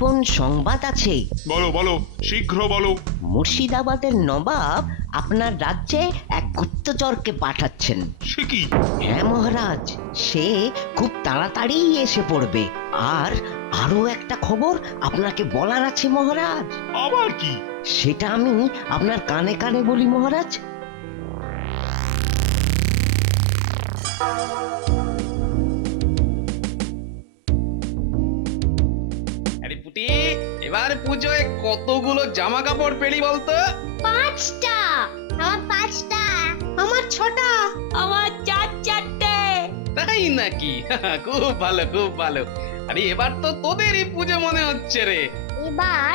গোপন সংবাদ আছে। বলো বলো, শীঘ্র বলো। মুর্শিদাবাদের নবাব আপনার রাজ্যে এক গুপ্তচরকে পাঠাচ্ছেন। সে কি? হ্যাঁ মহারাজ, সে খুব তাড়াতাড়ি এসে পড়বে। আর আরো একটা খবর আপনাকে বলার আছে মহারাজ। আবার কি? সেটা আমি আপনার কানে কানে বলি মহারাজ। আরে পুটি, এবার পুজোয় কতগুলো জামা কাপড় পেলি বলতো? 5টা। আমার 5টা। আমার 6টা। আমার 4-4টে। তাই নাকি? খুব ভালো খুব ভালো। আরে এবার তো তোদেরই পুজো মনে হচ্ছে রে। এবার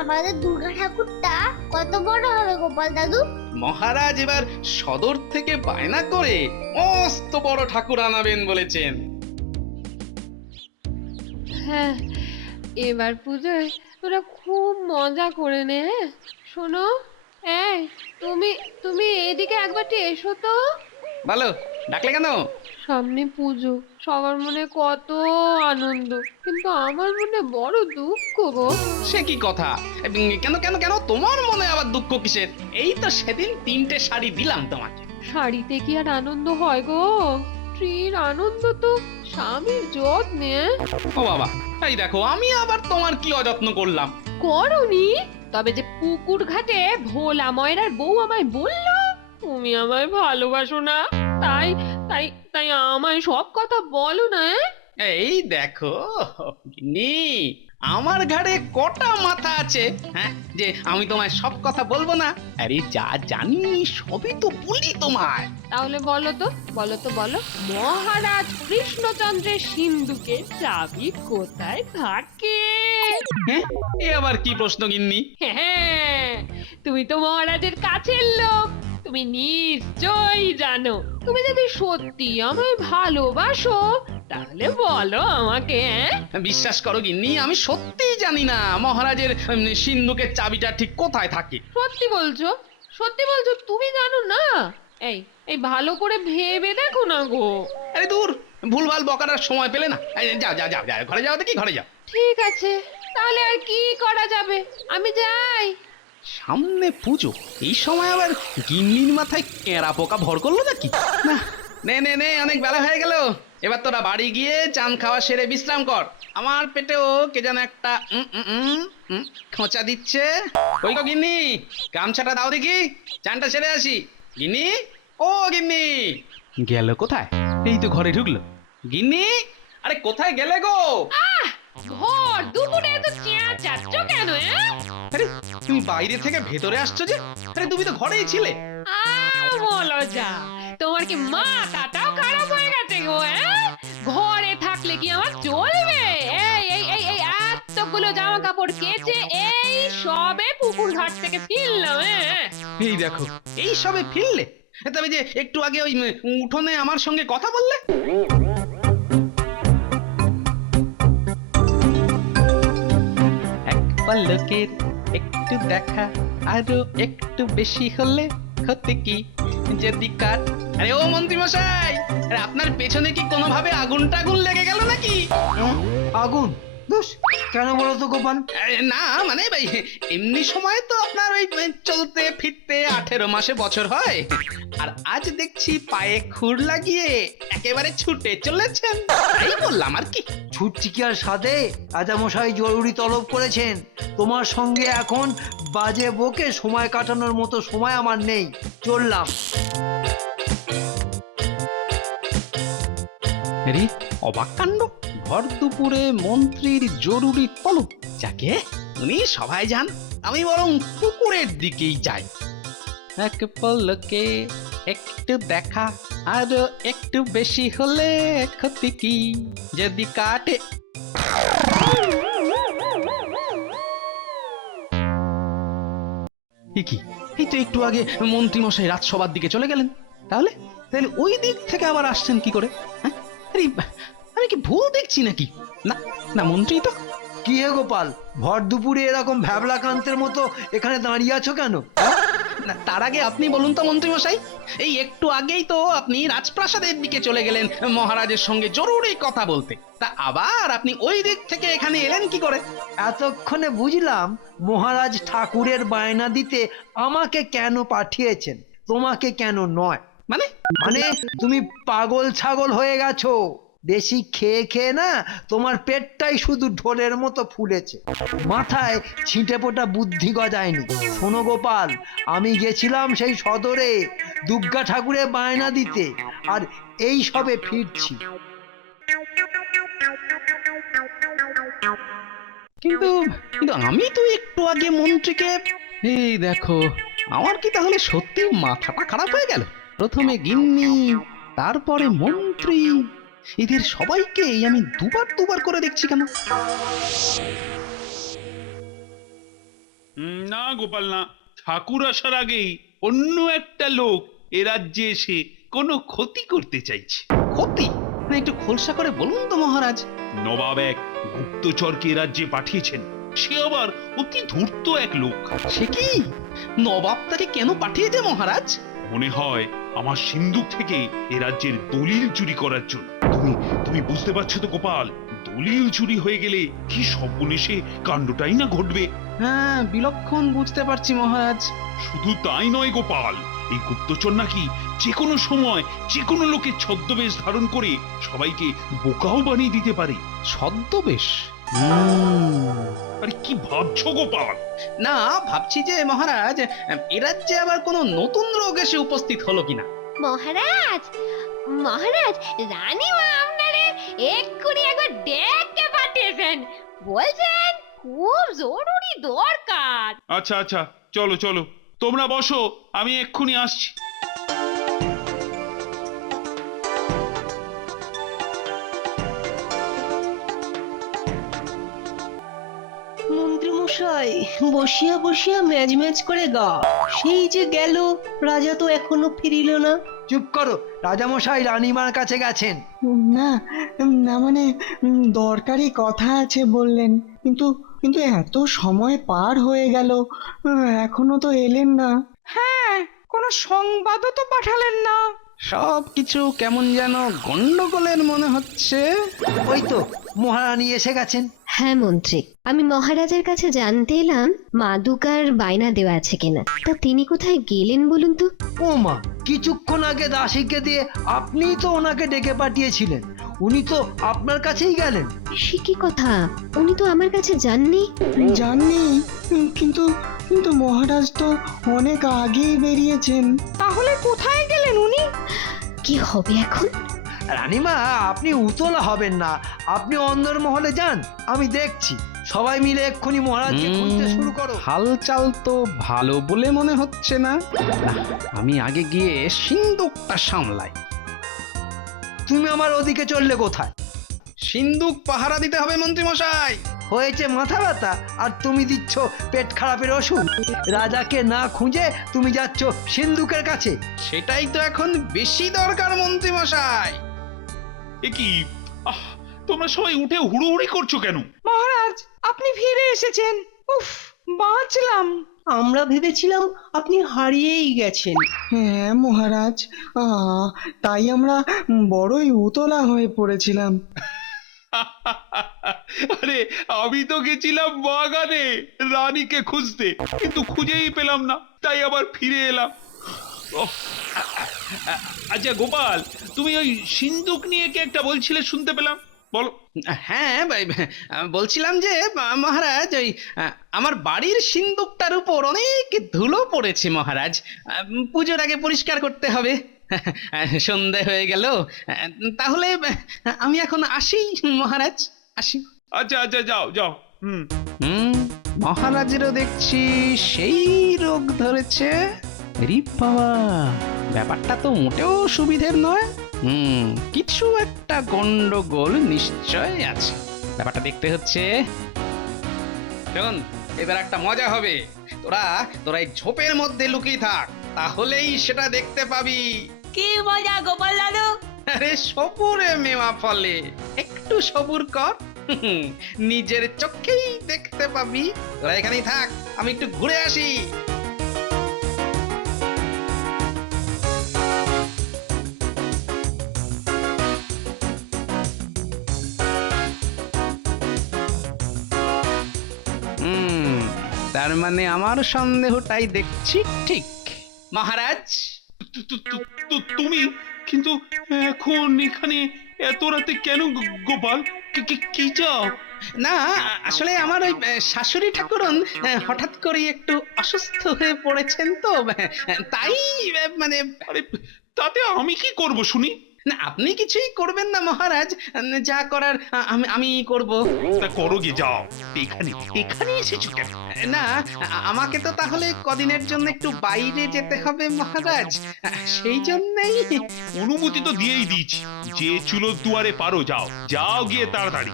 আমাদের দুর্গা ঠাকুরটা কত বড় হবে গোপাল দাদু? মহারাজ এবার সদর থেকে বায়না করে মস্ত বড় ঠাকুর আনাবেন বলেছেন। হ্যাঁ, এবার পুজোয় তোরা খুব মজা করে নে। হ্যাঁ শোনো, এই তুমি তুমি এদিকে একবারটি এসো তো। ভালো, ডাকলে কেন? সামনে পুজো, সবার মনে কত আনন্দ, কিন্তু আমার মনে বড় দুঃখ গো। সে কি কথা? কেন কেন কেন তোমার মনে আবার দুঃখ কিসের? এই তো সেদিন 3টে শাড়ি দিলাম তোমাকে। শাড়িতে কি আর আনন্দ হয় গো? স্ত্রীর আনন্দ তো স্বামীর যত্নে। ও বাবা, এই দেখো আমি আবার তোমার কি অযত্ন করলাম? করনি? তবে যে পুকুর ঘাটে ভোলা ময়রার বউ আমায় বলল তুমি আমায় ভালোবাসো না, তাই তাই তাই আমায় সব কথা বলো না। এই দেখো গিন্নি, আমার ঘাড়ে কটা মাথা আছে, হ্যাঁ, যে আমি তোমায় সব কথা বলবো না? আরে যা জানি সবই তো বলি তোমায়। তাহলে বলো তো, বলো তো, বলো। মহারাজ কৃষ্ণচন্দ্রের সিন্ধুকে চাবি কোথায় থাকে? হ্যাঁ, এ আবার কি প্রশ্ন গিন্নি? হ্যাঁ, তুমি তো মহারাজের কাছের লোক, তুমি নিশ্চয়ই জানো। তুমি যদি সত্যি আমায় ভালোবাসো তাহলে বলো আমাকে। বিশ্বাস করো গিন্নি, আমি সত্যিই জানি না মহারাজের সিন্ধুকের চাবিটা ঠিক কোথায় থাকে। সত্যি বলছো? সত্যি বলছো তুমি জানো না? এই এই ভালো করে ভেবে দেখো না গো। আরে দূর, ভুলভাল বকার সময় পেলে না। এই, যাও যাও যাও যাও, ঘরে যাও দেখি, ঘরে যাও। ঠিক আছে, তাহলে আর কি করা যাবে, আমি যাই। সামনে পুজো, এই সময় আবার গিন্নির মাথায় কেরা পোকা ভর করলো নাকি? না, নে নে নে, অনেক বেলা হয়ে গেল। এবার তোরা বাড়ি গিয়ে চান খাওয়া সেরে বিশ্রাম কর। আমার পেটেও কে যেন একটা খোঁচা দিচ্ছে। ওই গো গিন্নি, গামছাটা দাও দেখি, চানটা সেরে আসি। গিন্নি, ও গিন্নি, গেল কোথায়? এই তো ঘরে ঢুকলো। গিন্নি, আরে কোথায় গেলে গো? ভোর দুপুরে এত চেঁচাচ্ছ কেন? আরে তুমি বাইরে থেকে ভেতরে আসছো যে? আরে তুমি তো ঘরেই ছিলে। বলো যা, তোমার কি মাথাটাও খারাপ হয়ে গেছে গো? ঘরে থাকলে কি আমার চলবে? এই এই এই এই এতগুলো জামা কাপড় কেচে এই সবে পুকুর ঘাট থেকে ফিরলাম। এই দেখো, এই সবে ফিরলে? তবে যে একটু আগে ওই উঠোনে আমার সঙ্গে কথা বললে। এক পলকের একটু দেখা, আরো একটু বেশি হলে ক্ষতি কি? যদি কাট। আরে ও মন্ত্রী মশাই, আরে আপনার পেছনে কি কোনোভাবে আগুন টাগুন লেগে গেল নাকি? আগুন? দোষ কেন বলো তো গোপাল? আরে না, মানে ভাই এমনি সময় তো আপনার ওই চলতে ফিরতে 18 মাসে বছর হয়, আর আজ দেখছি পায়ে খুর লাগিয়ে একেবারে ছুটে চলেছেন। এই বললাম আর কি। ছুটছি কি আর সাধে? রাজামশাই জরুরি তলব করেছেন। তোমার সঙ্গে এখন বাজে বকে সময় কাটানোর মতো সময় আমার নেই, চললাম। আরে অবাক কাণ্ড, ভর দুপুরে মন্ত্রীর জরুরি তলব। যাকে উনি সবাই যান, আমি বরং পুকুরের দিকেই যাই। এক পলকে একটু দেখা, আরো একটু বেশি হলে ক্ষতি কি? যদি কাটে। কি, এই তো একটু আগে মন্ত্রী মশাই রাজসভার দিকে চলে গেলেন। তাহলে তাহলে ওই দিক থেকে আবার আসছেন কি করে? হ্যাঁ, আরে আমি কি ভুল দেখছি নাকি? না না, মন্ত্রী তো। কি হে গোপাল, ভর দুপুরে এরকম ভ্যাবলা কান্তের মতো এখানে দাঁড়িয়ে আছো কেন? না, তার আগে আপনি বলুন তো মন্ত্রী মশাই, এই একটু আগেই তো আপনি রাজপ্রাসাদের দিকে চলে গেলেন মহারাজের সঙ্গে জরুরি কথা বলতে, তা আবার আপনি ওই দিক থেকে এখানে এলেন কি করে? এতক্ষণে বুঝলাম মহারাজ ঠাকুরের বায়না দিতে আমাকে কেন পাঠিয়েছেন, তোমাকে কেন নয়। মানে মানে তুমি পাগল ছাগল হয়ে গেছো, বেশি খেয়ে খেয়ে না তোমার পেটটাই শুধু ঢোলের মতো ফুলেছে, মাথায় ছিটে ফোটা বুদ্ধি গজায়নি। শোনো গোপাল, আমি গেছিলাম সেই সদরে দুর্গা ঠাকুরের বায়না দিতে, আর এই সবে ফিরছি। কিন্তু কিন্তু আমি তো একটু আগে মন্ত্রীকে, এই দেখো, আমার কি তাহলে সত্যি মাথাটা খারাপ হয়ে গেল? প্রথমে গিন্নি, তারপরে মন্ত্রী, এদের সবাইকেই আমি দুবার দুবার করে দেখছি কেন? না গোপাল না, ঠাকুর আসার আগেই অন্য একটা লোক এ রাজ্যে এসে কোনো ক্ষতি করতে চাইছে। ক্ষতি? না, একটু খোলসা করে বলুন তো মহারাজ। নবাব এক গুপ্তচরকে এ রাজ্যে পাঠিয়েছেন, সে আবার অতি ধূর্ত এক লোক। সে কি? নবাব তাকে কেন পাঠিয়েছে মহারাজ? মনে হয় আমার সিন্ধুক থেকে এ রাজ্যের দলিল চুরি করার জন্য। তুমি তুমি বুঝতে পারছো তো গোপাল, দলিল চুরি হয়ে গেলে কি সর্বনেশে কাণ্ডটাই না ঘটবে। হ্যাঁ, বিলক্ষণ বুঝতে পারছি মহারাজ। শুধু তাই নয় গোপাল, এই গুপ্তচর নাকি যে কোনো সময় যে কোনো লোকের ছদ্মবেশ ধারণ করে সবাইকে বোকাও বানিয়ে দিতে পারে। ছদ্মবেশ? আরে কি ভাবছো গোপাল? না, ভাবছি যে মহারাজ, এ রাজ্যে আবার কোনো নতুন রোগ এসে উপস্থিত হলো কিনা। মহারাজ, মহারাজ, রানীমা আপনারে এক্ষুনি একবার ডেকে পাঠিয়েছেন, বলছেন খুব জরুরি দরকার। আচ্ছা আচ্ছা, চলো চলো, তোমরা বসো, আমি এক্ষুনি আসছি। মন্ত্রী মশাই, বসিয়া বসিয়া ম্যাজ ম্যাজ করে গা, সেই যে গেল, রাজা তো এখনো ফিরিল না। চুপ করো, রাজামশাই রানীমার কাছে গেছেন। না, না মানে দরকারি কথা আছে বললেন, কিন্তু কিন্তু এত সময় পার হয়ে গেল, এখনো তো এলেন না। হ্যাঁ, কোনো সংবাদও তো পাঠালেন না। সব কিছু কেমন যেন গন্ডগোলের মনে হচ্ছে। ওই তো মহারানী এসে গেছেন। হ্যাঁ মন্ত্রী, আমি মহারাজের কাছে জানতে এলাম মা দুর্গার বায়না দেওয়া আছে কিনা। তা তিনি কোথায় গেলেন বলুন তো? ও মা, কিছুক্ষণ আগে দাসীকে দিয়ে আপনিই তো ওনাকে ডেকে পাঠিয়েছিলেন, উনি তো আপনার কাছেই গেলেন। সে কি কথা, উনি তো আমার কাছে যাননি। জাননি, কিন্তু কিন্তু মহারাজ তো অনেক আগেই বেরিয়েছেন। তাহলে কোথায় গেলেন উনি? কি হবে এখন? রানীমা, আপনি উতলা হবেন না, আপনি অন্দর মহলে যান, আমি দেখছি। সবাই মিলে এক্ষুনি মহারাজকে খুঁজতে শুরু করো। হালচাল তো ভালো বলে মনে হচ্ছে না। না, আমি আগে গিয়ে সিন্দুকটা সামলাই। তুমি আমার ওদিকে চললে কোথায়? সিন্দুক পাহারা দিতে হবে মন্ত্রী মশাই। হয়েছে মাথা ব্যথা, আর তুমি দিচ্ছ পেট খারাপের ওষুধ। রাজাকে না খুঁজে তুমি যাচ্ছ সিন্ধুকের কাছে। সেটাই তো এখন বেশি দরকার মন্ত্রী মশাই। এ কি, তোমরা সবাই উঠে হুড়োহুড়ি করছো কেন? মহারাজ, আপনি ফিরে এসেছেন। উফ, বাঁচলাম। আমরা ভেবেছিলাম আপনি হারিয়েই গেছেন। হ্যাঁ মহারাজ, তাই আমরা বড়ই উতলা হয়ে পড়েছিলাম। আরে আমি তো গেছিলাম বাগানে রানীকে খুঁজতে, কিন্তু খুঁজেই পেলাম না, তাই আবার ফিরে এলাম। ওহ, আচ্ছা গোপাল, তুমি ওই সিন্ধুক নিয়ে কি একটা বলছিলে, শুনতে পেলাম, বলো। হ্যাঁ বলছিলাম যে মহারাজ, ওই আমার বাড়ির সিন্দুকটার উপর অনেক ধুলো পড়েছে মহারাজ, পুজোর আগে পরিষ্কার করতে হবে। সন্ধে হয়ে গেল, তাহলে আমি এখন আসি মহারাজ, আসি। আচ্ছা আচ্ছা, যাও যাও। মহারাজেরও দেখছি সেই রোগ ধরেছে। রি বাবা, ব্যাপারটা তো মোটেও সুবিধের নয়। কিছু একটা গন্ডগোল নিশ্চয় আছে, ব্যাপারটা দেখতে হচ্ছে। শোন, এবার একটা মজা হবে। তোরা এই ঝোপের মধ্যে লুকিয়ে থাক, তাহলেই সেটা দেখতে পাবি। কি মজা গোপাল দাদু! আরে সবুরে মেওয়া ফলে, একটু সবুর কর, নিজের চোখেই দেখতে পাবি। তোরা এখানেই থাক, আমি একটু ঘুরে আসি। তার মানে আমার সন্দেহটাই দেখছি ঠিক। মহারাজ, তুমি কিন্তু এখন এখানে এত রাতে কেন গোপাল? কি চাও? না আসলে আমার ওই শাশুড়ি ঠাকুরন হঠাৎ করে একটু অসুস্থ হয়ে পড়েছেন তো, তাই মানে আরে তাতে আমি কি করব শুনি? না আপনি কিছুই করবেন না মহারাজ, যা করার আমি করব। তা করো গিয়ে, যাও। এখানে এখানে এসেছো কেন? না আমাকে তো তাহলে কদিনের জন্য একটু বাইরে যেতে হবে মহারাজ, সেই জন্যই। অনুমতি তো দিয়েই দিয়েছি, যে চুলোর দুয়ারে পারো যাও, যাও গিয়ে তাড়াতাড়ি।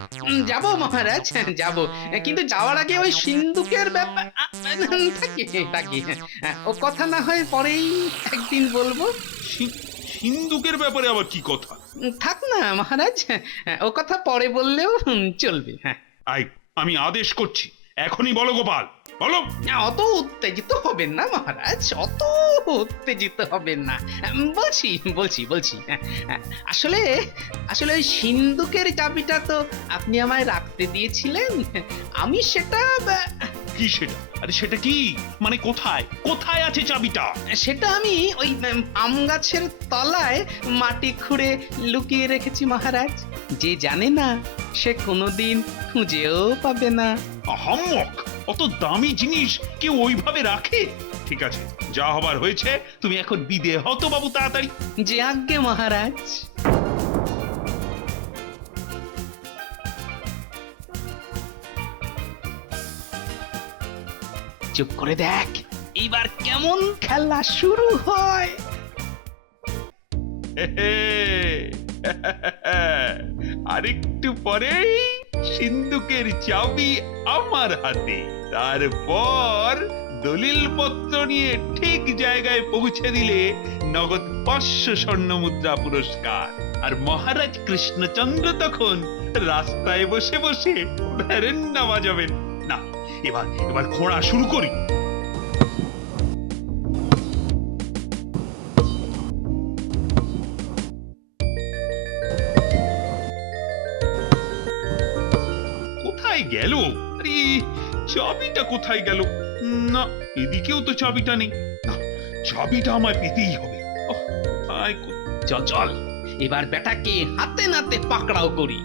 যাব মহারাজ, যাব, কিন্তু যাওয়ার আগে ওই সিন্ধুকের ব্যাপার থাকি, ও কথা না হয় পরেই একদিন বলবো। সিন্ধুকের ব্যাপারে আবার কি কথা? থাক না মহারাজ, ও কথা পরে বললেও চলবে। হ্যাঁ আই আমি আদেশ করছি, এখনই বলো গোপাল, বলো। অত উত্তেজিত হবেন না মহারাজ, অত উত্তেজিত হবেন না। বলছি আসলে ওই সিন্ধুকের চাবিটা তো আপনি আমায় রাখতে দিয়েছিলেন, আমি সেটা কি সেটা? আরে সেটা কি মানে কোথায় কোথায় আছে চাবিটা? সেটা আমি ওই আম গাছের তলায় মাটি খুঁড়ে লুকিয়ে রেখেছি মহারাজ, যে জানে না সে কোনোদিন খুঁজেও পাবে না। আহাম্মক, অত দামি জিনিস কেউ ওইভাবে রাখে? ঠিক আছে, যা হবার হয়েছে, তুমি এখন বিদে হও তো বাবু, তাড়াতাড়ি। যে আজ্ঞে মহারাজ। চুপ করে দেখ, এবার কেমন খেলা শুরু হয়। আরেকটু পরেই সিন্ধুকের চাবি আমার হাতে, তারপর দলিল পত্র নিয়ে ঠিক জায়গায় পৌঁছে দিলে নগদ 500 স্বর্ণ মুদ্রা পুরস্কার। আর মহারাজ কৃষ্ণচন্দ্র তখন রাস্তায় বসে বসে ভেরেন্ডা বাজাবেন। না, এবার ঘোড়া শুরু করি। কোথায় গেল? আরে চাবিটা কোথায় গেল? না, এদিকেও তো চাবিটা নেই। না, চাবিটা আমায় পেতেই হবে। চল এবার বেটাকে হাতে নাতে পাকড়াও করি।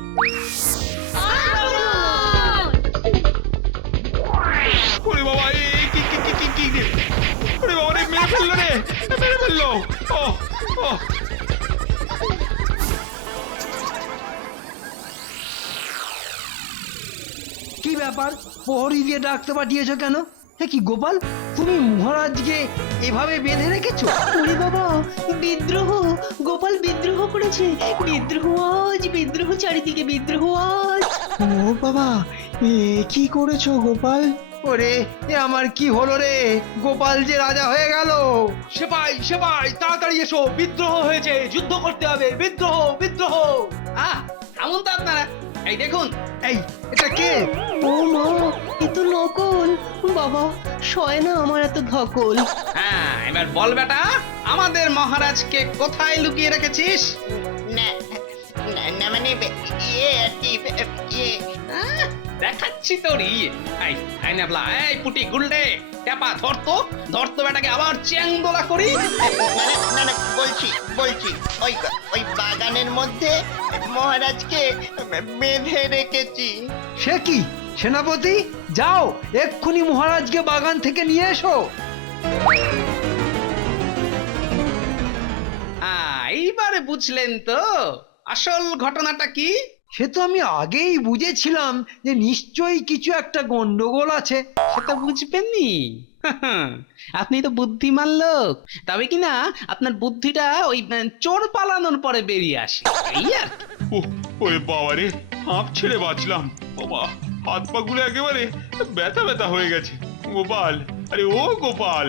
ওরে বাবা, কি রে? ওরে বাবা রে, মেরে ফেললো রে, মেরে ফেললো। ও কি ব্যাপার, প্রহরী দিয়ে ডাকতে পাঠিয়েছো কেন? হ্যাঁ কি গোপাল, তুমি মহারাজকে এভাবে বেঁধে রেখেছো? ওরে বাবা, বিদ্রোহ! গোপাল বিদ্রোহ করেছে, বিদ্রোহ চারিদিকে বিদ্রোহ আজ। ও বাবা, কি করেছো গোপাল? ওরে, এ আমার কি হলো রে? গোপাল যে রাজা হয়ে গেল। সেপাই তাড়াতাড়ি এসো, বিদ্রোহ হয়েছে, যুদ্ধ করতে হবে, বিদ্রোহ। থামুন তো আপনারা, এই দেখুন। এই, এটা কে? ও মা, এ তো নকল। বাবা, সয় না আমার এত ধকল। হ্যাঁ এবার বল বেটা, আমাদের মহারাজকে কোথায় লুকিয়ে রেখেছিস? না মানে ইয়ে আর কি, দেখাচ্ছি তোর ইয়ে। এই নেবলা, এই পুটি গুলডে টেপা, ধরতো বেটাকে আবার চ্যাংদোলা করি। না বলছি ওই বাগানের মধ্যে মহারাজকে বেঁধে রেখেছি। সে কি সেনাপতি, যাও এক্ষুনি মহারাজকে বাগান থেকে নিয়ে এসো। এইবারে বুঝলেন তো আসল ঘটনাটা কি? সে তো আমি আগেই বুঝেছিলাম যে নিশ্চয়ই কিছু একটা গন্ডগোল আছে। সেটা বুঝবেননি? আপনি তো বুদ্ধিমান লোক, তবে কি না আপনার বুদ্ধিটা ওই চোর পালানোর পরে বেরিয়ে আসে, এই আর কি। ওরে বাবা রে, হাঁপ ছেড়ে বাঁচলাম। বাবা, হাত পা গুলো একেবারে ব্যথা হয়ে গেছে। গোপাল, আরে ও গোপাল।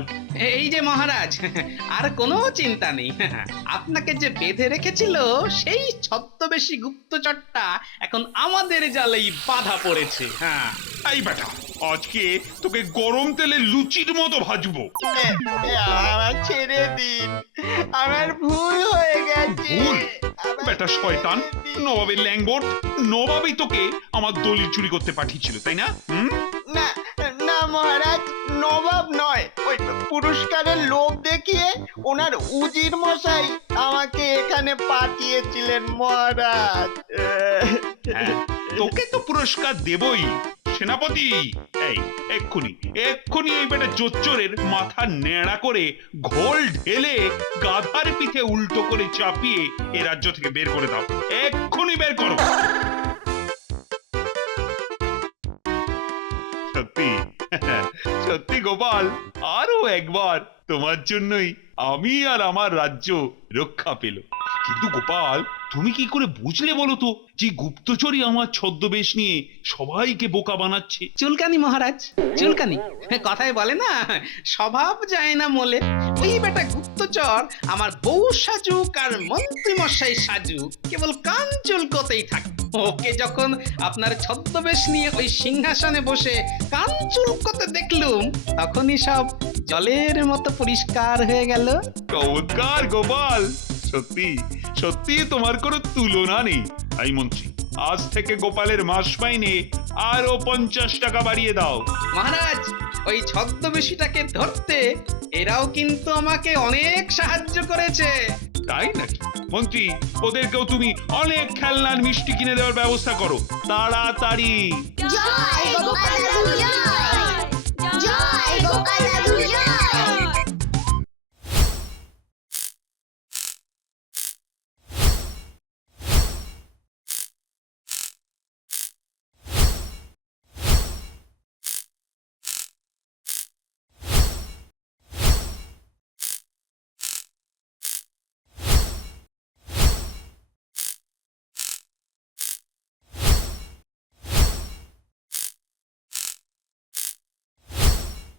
এই যে মহারাজ, আর কোনো চিন্তা নেই, আপনাকে যে বেঁধে রেখেছিল সেই ছদ্মবেশী গুপ্তচরটা এখন আমাদের জালেই বাধা পড়েছে। হ্যাঁ এই বেটা, আজকে তোকে গরম তেলে লুচির মতো ভাজবো। আমার ছেড়ে দিন, আমার ভুল হয়ে গেছে। ভুল? বেটা শয়তান, নবাবের ল্যাংবট, নবাবই তোকে আমার দলিল চুরি করতে পাঠিয়েছিল, তাই না? না না মহারাজ, নবাব নয়, ওই পুরস্কারের লোভ দেখিয়ে ওনার উজির মশাই আমাকে এখানে পাঠিয়েছিলেন মহারাজ। হ্যাঁ, তোকে তো পুরস্কার দেবই সেনাপতি। এই এক্ষুনি এক্ষুনি এই বেটা জোচ্চোরের মাথা ন্যাড়া করে ঘোল ঢেলে গাধার পিঠে উল্টো করে চাপিয়ে এ রাজ্য থেকে বের করে দাও, এক্ষুনি বের করো। সত্যি সত্যি গোপাল, আরো একবার তোমার জন্যই আমি আর আমার রাজ্য রক্ষা পেল। কিন্তু গোপাল, তুমি কি করে বুঝলে বলো তো যে গুপ্তচরই আমার ছদ্মবেশ নিয়ে সবাইকে বোকা বানাচ্ছে? চুলকানি মহারাজ, চুলকানি। কথায় বলে না, স্বভাব যায় না মোলে। ওই বেটা গুপ্তচর আমার বউ সাজুক আর মন্ত্রী মশাই সাজুক, কেবল কান চুলকোতেই থাকে। ওকে যখন আপনার ছদ্মবেশ নিয়ে ওই সিংহাসনে বসে কান চুলকোতে দেখলুম, তখনই সব জলের মতো পরিষ্কার হয়ে গেল। চমৎকার গোপাল, সত্যি সত্যি তোমার কোনো তুলনা নেই। এই মন্ত্রী, আজ থেকে গোপালের মাস মাইনে আরো 50 টাকা বাড়িয়ে দাও। মহারাজ, ওই ছদ্মবেশীটাকে ধরতে এরাও কিন্তু আমাকে অনেক সাহায্য করেছে। তাই নাকি? মন্ত্রী, ওদেরকেও তুমি অনেক খেলনার মিষ্টি কিনে দেওয়ার ব্যবস্থা করো তাড়াতাড়ি। জয় গোপাল দাদু জয়, জয় গোপাল দাদু জয়।